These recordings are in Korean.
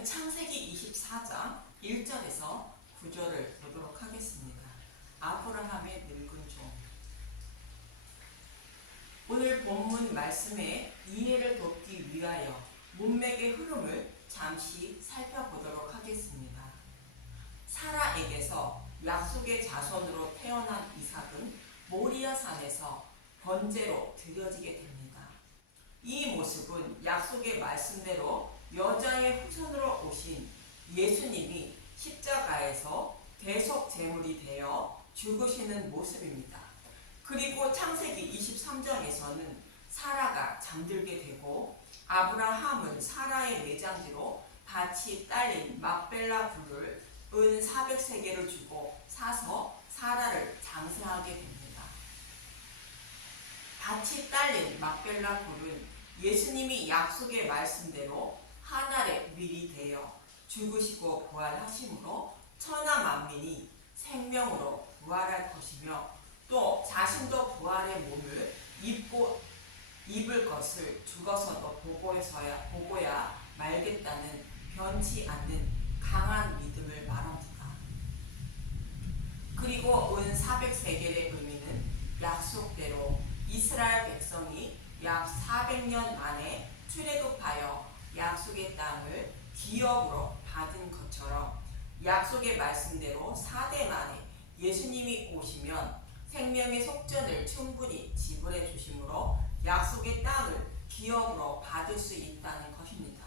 오늘은 창세기 24장 1절에서 9절을 보도록 하겠습니다. 아브라함의 늙은 종. 오늘 본문 말씀의 이해를 돕기 위하여 문맥의 흐름을 잠시 살펴보도록 하겠습니다. 사라에게서 약속의 자손으로 태어난 이삭은 모리아 산에서 번제로 드려지게 됩니다. 이 모습은 약속의 말씀대로 여자의 후손으로 오신 예수님이 십자가에서 대속 제물이 되어 죽으시는 모습입니다. 그리고 창세기 23장에서는 사라가 잠들게 되고 아브라함은 사라의 매장지로 밭이 딸린 막벨라 굴을 은 400세겔을 주고 사서 사라를 장사하게 됩니다. 밭이 딸린 막벨라 굴은 예수님이 약속의 말씀대로 한 알의 밀이 되어 죽으시고 부활하심으로 천하 만민이 생명으로 부활할 것이며 또 자신도 부활의 몸을 입을 것을 죽어서도 보고야 말겠다는 변치 않는 강한 믿음을 말합니다. 그리고 은 400세겔의 의미는 약속대로 이스라엘 백성이 약 400년 만에 출애굽하여 약속의 땅을 기업으로 받은 것처럼 약속의 말씀대로 4대 만에 예수님이 오시면 생명의 속전을 충분히 지불해 주심으로 약속의 땅을 기업으로 받을 수 있다는 것입니다.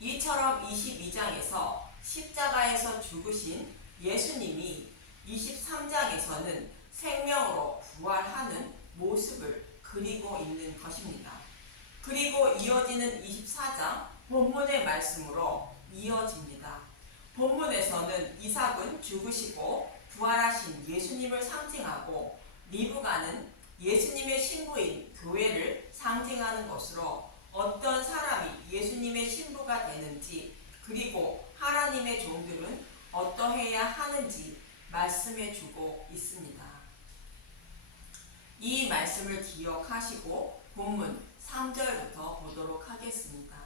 이처럼 22장에서 십자가에서 죽으신 예수님이 23장에서는 생명으로 부활하는 모습을 그리고 있는 것입니다. 그리고 이어지는 24장 본문의 말씀으로 이어집니다. 본문에서는 이삭은 죽으시고 부활하신 예수님을 상징하고 리브가는 예수님의 신부인 교회를 상징하는 것으로 어떤 사람이 예수님의 신부가 되는지 그리고 하나님의 종들은 어떠해야 하는지 말씀해 주고 있습니다. 이 말씀을 기억하시고 본문 3절부터 보도록 하겠습니다.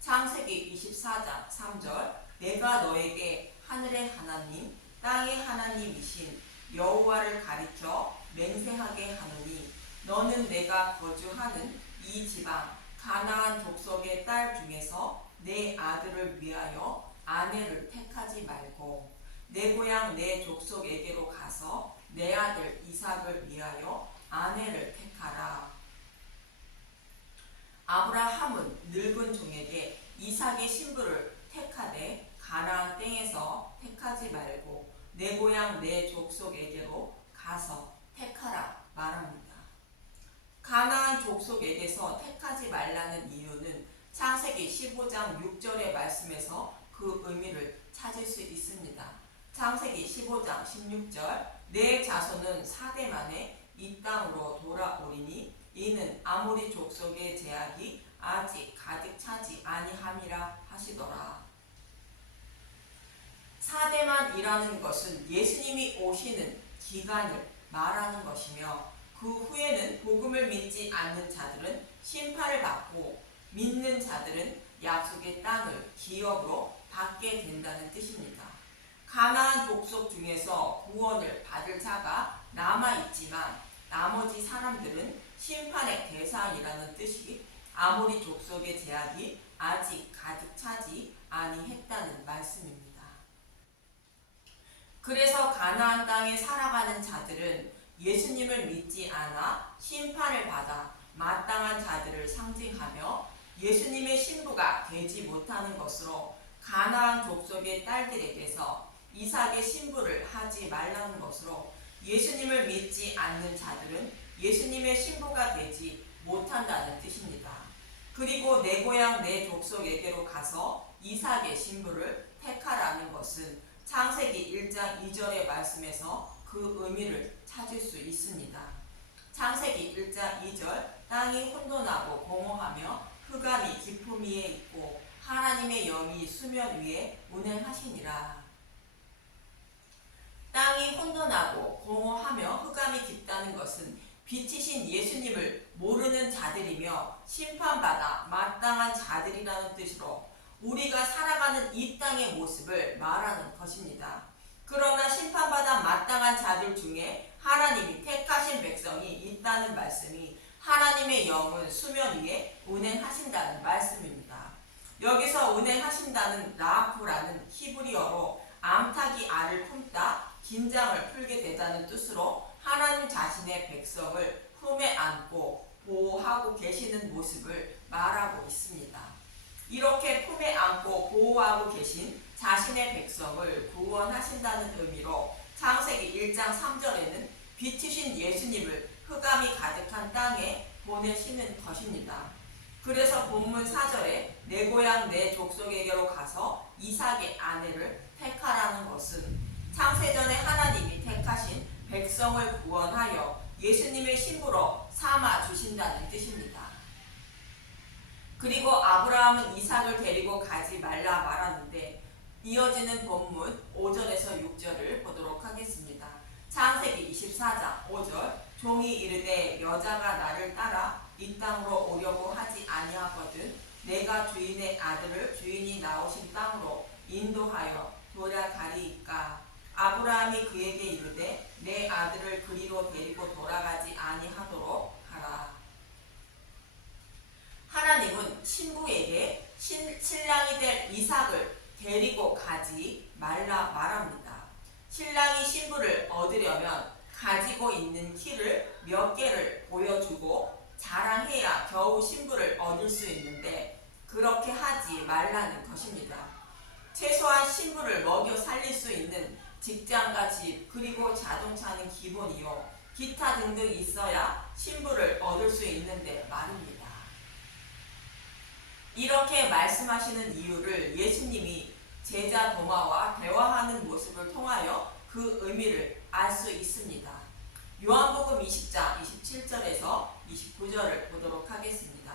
창세기 24장 3절 내가 너에게 하늘의 하나님 땅의 하나님이신 여호와를 가리켜 맹세하게 하노니 너는 내가 거주하는 이 지방 가나안 족속의 딸 중에서 내 아들을 위하여 아내를 택하지 말고 내 고향 내 족속에게로 가서 내 아들 이삭을 위하여 아내를 택하라. 아브라함은 늙은 종에게 이삭의 신부를 택하되 가나안 땅에서 택하지 말고 내 고향 내 족속에게로 가서 택하라 말합니다. 가나안 족속에게서 택하지 말라는 이유는 창세기 15장 6절의 말씀에서 그 의미를 찾을 수 있습니다. 창세기 15장 16절 내 자손은 4대 만에 이 땅으로 돌아오리니 이는 아모리 족속의 제약이 아직 가득 차지 아니함이라 하시더라. 4대만이라는 것은 예수님이 오시는 기간을 말하는 것이며 그 후에는 복음을 믿지 않는 자들은 심판을 받고 믿는 자들은 약속의 땅을 기업으로 받게 된다는 뜻입니다. 가나안 족속 중에서 구원을 받을 자가 남아있지만 나머지 사람들은 심판의 대상이라는 뜻이 아모리 족속의 제약이 아직 가득 차지 아니했다는 말씀입니다. 그래서 가나안 땅에 살아가는 자들은 예수님을 믿지 않아 심판을 받아 마땅한 자들을 상징하며 예수님의 신부가 되지 못하는 것으로 가나안 족속의 딸들에게서 이삭의 신부를 하지 말라는 것으로 예수님을 믿지 않는 자들은 예수님의 신부가 되지 못한다는 뜻입니다. 그리고 내 고향 내 족속에게로 가서 이삭의 신부를 택하라는 것은 창세기 1장 2절의 말씀에서 그 의미를 찾을 수 있습니다. 창세기 1장 2절 땅이 혼돈하고 공허하며 흑암이 깊음 위에 있고 하나님의 영이 수면 위에 운행하시니라. 땅이 혼돈하고 공허하며 흑암이 깊다는 것은 빛이신 예수님을 모르는 자들이며 심판받아 마땅한 자들이라는 뜻으로 우리가 살아가는 이 땅의 모습을 말하는 것입니다. 그러나 심판받아 마땅한 자들 중에 하나님이 택하신 백성이 있다는 말씀이 하나님의 영은 수면 위에 운행하신다는 말씀입니다. 여기서 운행하신다는 라프라는 히브리어로 암탉이 알을 품다, 긴장을 풀게 되다는 뜻으로 하나님 자신의 백성을 품에 안고 보호하고 계시는 모습을 말하고 있습니다. 이렇게 품에 안고 보호하고 계신 자신의 백성을 구원하신다는 의미로 창세기 1장 3절에는 빛이신 예수님을 흑암이 가득한 땅에 보내시는 것입니다. 그래서 본문 4절에 내 고향 내 족속에게로 가서 이삭의 아내를 택하라는 것은 창세전에 하나님이 택하신 백성을 구원하여 예수님의 신부로 삼아 주신다는 뜻입니다. 그리고 아브라함은 이삭을 데리고 가지 말라 말하는데 이어지는 본문 5절에서 6절을 보도록 하겠습니다. 창세기 24장 5절 종이 이르되 여자가 나를 따라 이 땅으로 오려고 하지 아니하거든 내가 주인의 아들을 주인이 나오신 땅으로 인도하여 돌아가리이까. 아브라함이 그에게 이르되 내 아들을 그리로 데리고 돌아가지 아니하도록 하라. 하나님은 신부에게 신랑이 될 이삭을 데리고 가지 말라 말합니다. 신랑이 신부를 얻으려면 가지고 있는 키를 몇 개를 보여주고 자랑해야 겨우 신부를 얻을 수 있는데 그렇게 하지 말라는 것입니다. 최소한 신부를 먹여 살릴 수 있는 직장과 집 그리고 자동차는 기본이요 기타 등등 있어야 신부를 얻을 수 있는데 말입니다. 이렇게 말씀하시는 이유를 예수님이 제자 도마와 대화하는 모습을 통하여 그 의미를 알 수 있습니다. 요한복음 20장 27절에서 29절을 보도록 하겠습니다.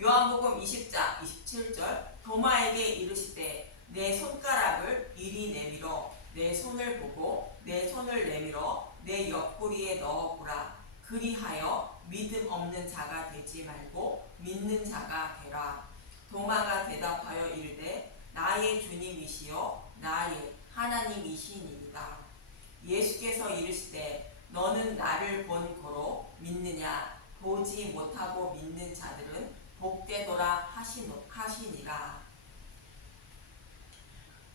요한복음 20장 27절 도마에게 이르시되 내 손가락을 이리 내밀어 내 손을 보고 내 손을 내밀어 내 옆구리에 넣어보라. 그리하여 믿음 없는 자가 되지 말고 믿는 자가 되라. 도마가 대답하여 이르되 나의 주님이시여 나의 하나님이시니이다. 예수께서 이르시되 너는 나를 본 고로 믿느냐 보지 못하고 믿는 자들은 복되도라 하시니라.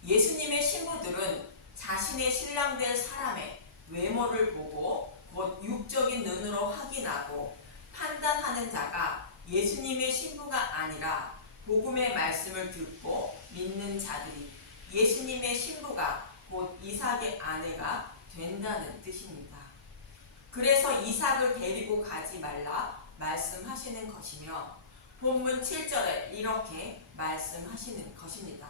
예수님의 신부들은 자신의 신랑 될 사람의 외모를 보고 곧 육적인 눈으로 확인하고 판단하는 자가 예수님의 신부가 아니라 복음의 말씀을 듣고 믿는 자들이 예수님의 신부가 곧 이삭의 아내가 된다는 뜻입니다. 그래서 이삭을 데리고 가지 말라 말씀하시는 것이며 본문 7절에 이렇게 말씀하시는 것입니다.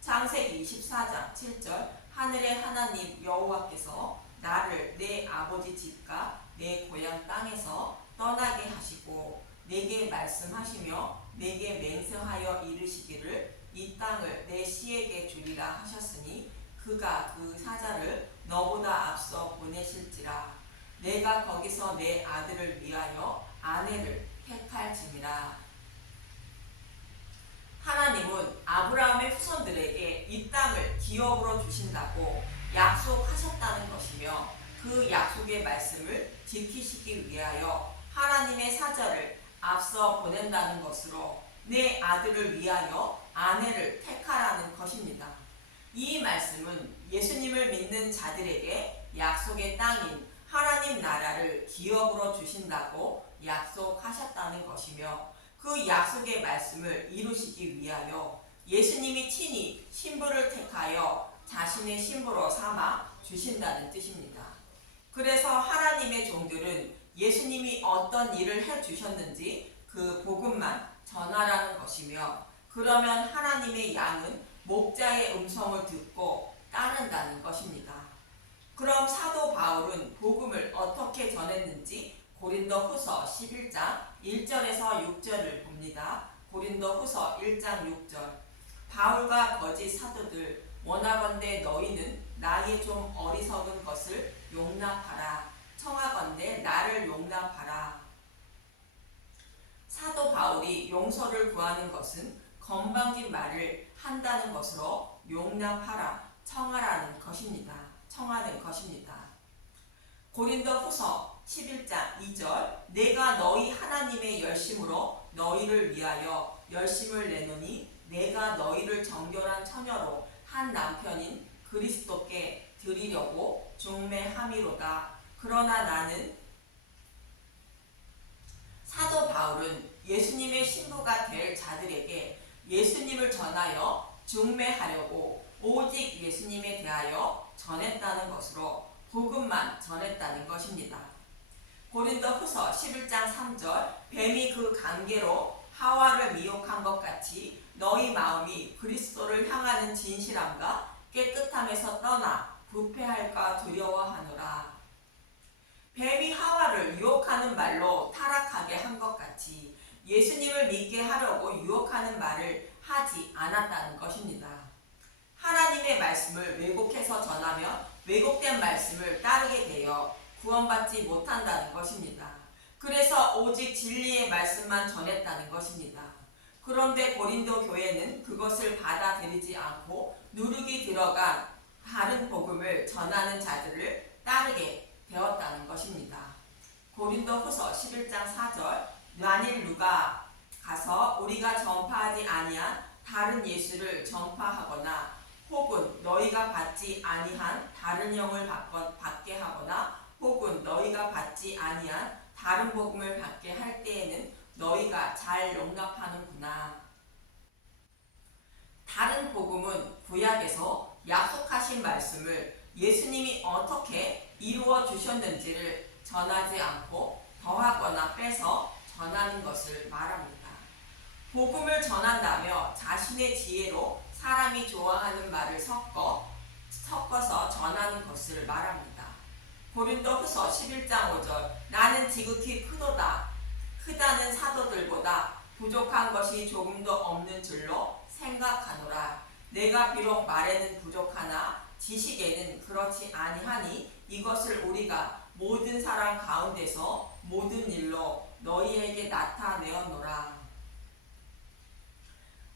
창세기 24장 7절 하늘의 하나님 여호와께서 나를 내 아버지 집과 내 고향 땅에서 떠나게 하시고 내게 말씀하시며 내게 맹세하여 이르시기를 이 땅을 내 씨에게 주리라 하셨으니 그가 그 사자를 너보다 앞서 보내실지라. 내가 거기서 내 아들을 위하여 아내를 택할지니라. 하나님은 아브라함의 후손들에게 이 땅을 기업으로 주신다고 약속하셨다는 것이며 그 약속의 말씀을 지키시기 위하여 하나님의 사자를 앞서 보낸다는 것으로 내 아들을 위하여 아내를 택하라는 것입니다. 이 말씀은 예수님을 믿는 자들에게 약속의 땅인 하나님 나라를 기업으로 주신다고 약속하셨다는 것이며 그 약속의 말씀을 이루시기 위하여 예수님이 친히 신부를 택하여 자신의 신부로 삼아 주신다는 뜻입니다. 그래서 하나님의 종들은 예수님이 어떤 일을 해주셨는지 그 복음만 전하라는 것이며 그러면 하나님의 양은 목자의 음성을 듣고 따른다는 것입니다. 그럼 사도 바울은 복음을 어떻게 전했는지 고린도후서 11장 1절에서 6절을 봅니다. 고린도후서 1장 6절 바울과 거짓 사도들 원하건대 너희는 나의 좀 어리석은 것을 용납하라. 청하건대 나를 용납하라. 사도 바울이 용서를 구하는 것은 건방진 말을 한다는 것으로 용납하라, 청하라는 것입니다. 청하는 것입니다. 고린도후서 11장 2절 내가 너희 하나님의 열심으로 너희를 위하여 열심을 내노니 내가 너희를 정결한 처녀로 한 남편인 그리스도께 드리려고 중매함이로다. 그러나 나는 사도 바울은 예수님의 신부가 될 자들에게 예수님을 전하여 중매하려고 오직 예수님에 대하여 전했다는 것으로 복음만 전했다는 것입니다. 고린도후서 11장 3절 뱀이 그 관계로 하와를 미혹한 것 같이 너희 마음이 그리스도를 향하는 진실함과 깨끗함에서 떠나 부패할까 두려워하노라. 뱀이 하와를 유혹하는 말로 타락하게 한 것 같이 예수님을 믿게 하려고 유혹하는 말을 하지 않았다는 것입니다. 하나님의 말씀을 왜곡해서 전하면 왜곡된 말씀을 따르게 되어 구원받지 못한다는 것입니다. 그래서 오직 진리의 말씀만 전했다는 것입니다. 그런데 고린도 교회는 그것을 받아들이지 않고 누룩이 들어간 다른 복음을 전하는 자들을 따르게 되었다는 것입니다. 고린도후서 11장 4절 만일 누가 가서 우리가 전파하지 아니한 다른 예수를 전파하거나 혹은 너희가 받지 아니한 다른 영을 받게 하거나 혹은 너희가 받지 아니한 다른 복음을 받게 할 때에는 너희가 잘 용납하는구나. 다른 복음은 구약에서 약속하신 말씀을 예수님이 어떻게 이루어 주셨는지를 전하지 않고 더하거나 빼서 전하는 것을 말합니다. 복음을 전한다며 자신의 지혜로 사람이 좋아하는 말을 섞어서 전하는 것을 말합니다. 고린도후서 11장 5절 나는 지극히 크다는 사도들보다 부족한 것이 조금도 없는 줄로 생각하노라. 내가 비록 말에는 부족하나 지식에는 그렇지 아니하니 이것을 우리가 모든 사람 가운데서 모든 일로 너희에게 나타내었노라.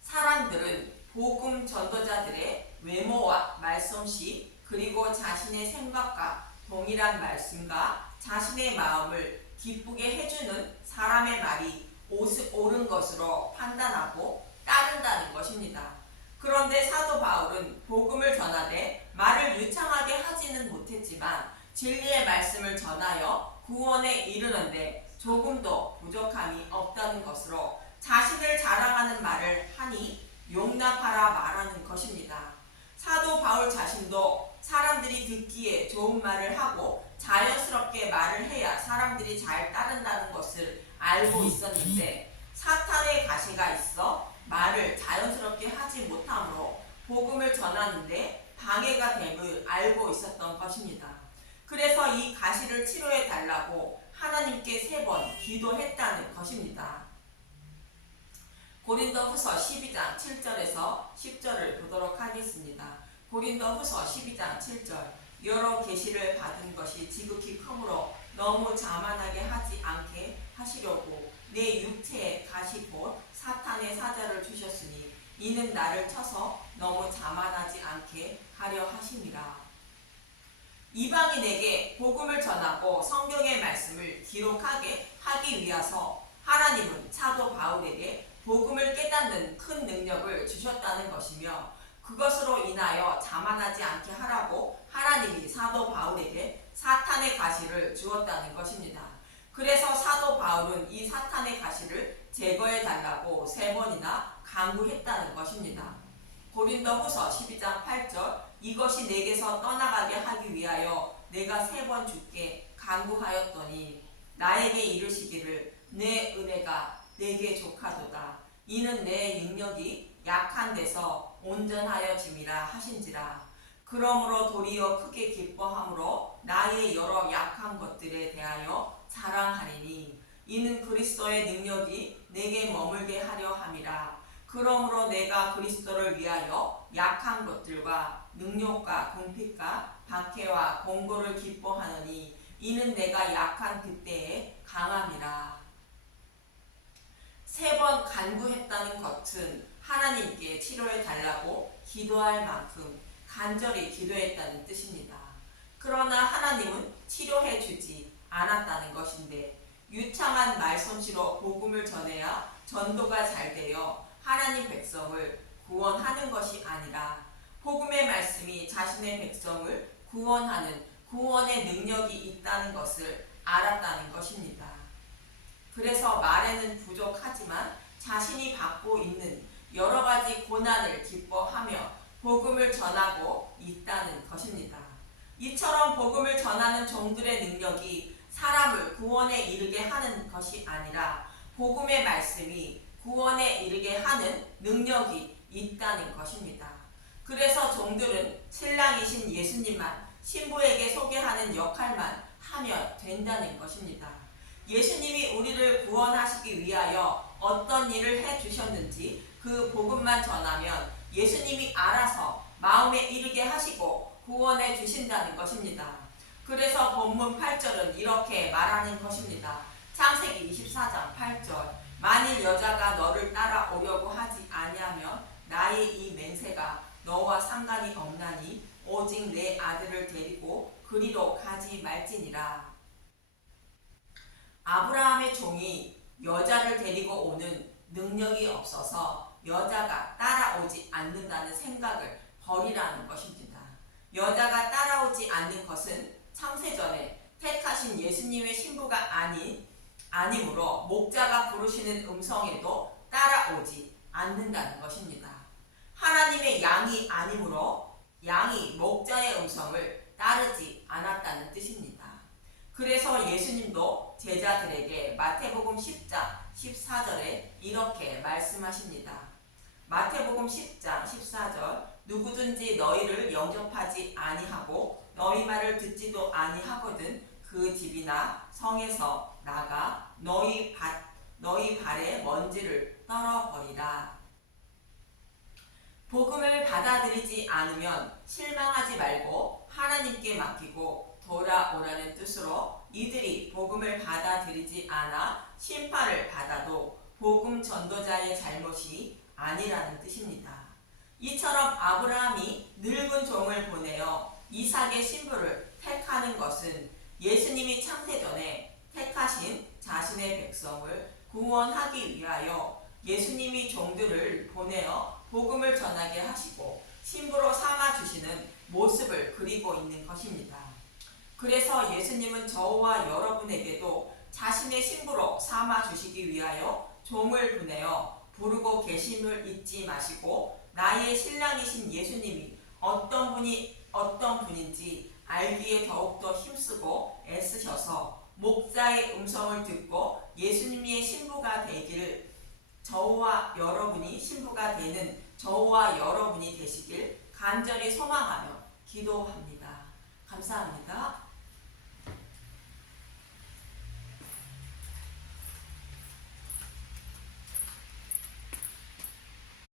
사람들은 복음 전도자들의 외모와 말솜씨 그리고 자신의 생각과 동일한 말씀과 자신의 마음을 기쁘게 해주는 사람의 말이 옳은 것으로 판단하고 따른다는 것입니다. 그런데 사도 바울은 복음을 전하되 말을 유창하게 하지는 못했지만 진리의 말씀을 전하여 구원에 이르는데 조금도 부족함이 없다는 것으로 자신을 자랑하는 말을 하니 용납하라 말하는 것입니다. 사도 바울 자신도 사람들이 듣기에 좋은 말을 하고 자연스럽게 말을 해야 사람들이 잘 따른다는 것을 알고 있었는데 사탄의 가시가 있어 말을 자연스럽게 하지 못함으로 복음을 전하는데 방해가 됨을 알고 있었던 것입니다. 그래서 이 가시를 치료해 달라고 하나님께 3번 기도했다는 것입니다. 고린도후서 12장 7절에서 10절을 보도록 하겠습니다. 고린도후서 12장 7절 여러 계시를 받은 것이 지극히 크므로 너무 자만하게 하지 않게 하시려고 내 육체에 가시 곧 사탄의 사자를 주셨으니 이는 나를 쳐서 너무 자만하지 않게 하려 하심이라. 이방인에게 복음을 전하고 성경의 말씀을 기록하게 하기 위해서 하나님은 사도 바울에게 복음을 깨닫는 큰 능력을 주셨다는 것이며 그것으로 인하여 자만하지 않게 하라고 하나님이 사도 바울에게 사탄의 가시를 주었다는 것입니다. 그래서 사도 바울은 이 사탄의 가시를 제거해 달라고 3번이나 간구했다는 것입니다. 고린도후서 12장 8절 이것이 내게서 떠나가게 하기 위하여 내가 3번 주께 간구하였더니 나에게 이르시기를 내 은혜가 내게 족하도다. 이는 내 능력이 약한 데서 온전하여짐이라 하신지라. 그러므로 도리어 크게 기뻐함으로 나의 여러 약한 것들에 대하여 자랑하리니 이는 그리스도의 능력이 내게 머물게 하려 함이라. 그러므로 내가 그리스도를 위하여 약한 것들과 능력과 궁핍과 박해와 공고를 기뻐하느니 이는 내가 약한 그때에 강함이라. 3번 간구했다는 것은 하나님께 치료해 달라고 기도할 만큼 간절히 기도했다는 뜻입니다. 그러나 하나님은 치료해 주지 않았다는 것인데 유창한 말솜씨로 복음을 전해야 전도가 잘 되어 하나님 백성을 구원하는 것이 아니라 복음의 말씀이 자신의 백성을 구원하는 구원의 능력이 있다는 것을 알았다는 것입니다. 그래서 말에는 부족하지만 자신이 받고 있는 여러 가지 고난을 기뻐하며 복음을 전하고 있다는 것입니다. 이처럼 복음을 전하는 종들의 능력이 사람을 구원에 이르게 하는 것이 아니라 복음의 말씀이 구원에 이르게 하는 능력이 있다는 것입니다. 그래서 종들은 신랑이신 예수님만 신부에게 소개하는 역할만 하면 된다는 것입니다. 예수님이 우리를 구원하시기 위하여 어떤 일을 해주셨는지 그 복음만 전하면 예수님이 알아서 마음에 이르게 하시고 구원해 주신다는 것입니다. 그래서 본문 8절은 이렇게 말하는 것입니다. 창세기 24장 8절 만일 여자가 너를 따라오려고 하지 아니하면 나의 이 맹세가 너와 상관이 없나니 오직 내 아들을 데리고 그리로 가지 말지니라. 아브라함의 종이 여자를 데리고 오는 능력이 없어서 여자가 따라오지 않는다는 생각을 버리라는 것입니다. 여자가 따라오지 않는 것은 창세전에 택하신 예수님의 신부가 아니므로 목자가 부르시는 음성에도 따라오지 않는다는 것입니다. 하나님의 양이 아니므로 양이 목자의 음성을 따르지 않았다는 뜻입니다. 그래서 예수님도 제자들에게 마태복음 10장 14절에 이렇게 말씀하십니다. 마태복음 10장 14절 누구든지 너희를 영접하지 아니하고 너희 말을 듣지도 아니하거든 그 집이나 성에서 나가 너희 발에 먼지를 떨어버리라. 복음을 받아들이지 않으면 실망하지 말고 하나님께 맡기고 돌아오라는 뜻으로 이들이 복음을 받아들이지 않아 심판을 받아도 복음 전도자의 잘못이 아니라는 뜻입니다. 이처럼 아브라함이 늙은 종을 보내어 이삭의 신부를 택하는 것은 예수님이 창세전에 택하신 자신의 백성을 구원하기 위하여 예수님이 종들을 보내어 복음을 전하게 하시고 신부로 삼아주시는 모습을 그리고 있는 것입니다. 그래서 예수님은 저와 여러분에게도 자신의 신부로 삼아주시기 위하여 종을 보내어 부르고 계심을 잊지 마시고 나의 신랑이신 예수님이 어떤 분인지 알기에 더욱더 힘쓰고 애쓰셔서 목자의 음성을 듣고 예수님의 신부가 되기를 저와 여러분이 신부가 되는 저와 여러분이 되시길 간절히 소망하며 기도합니다. 감사합니다.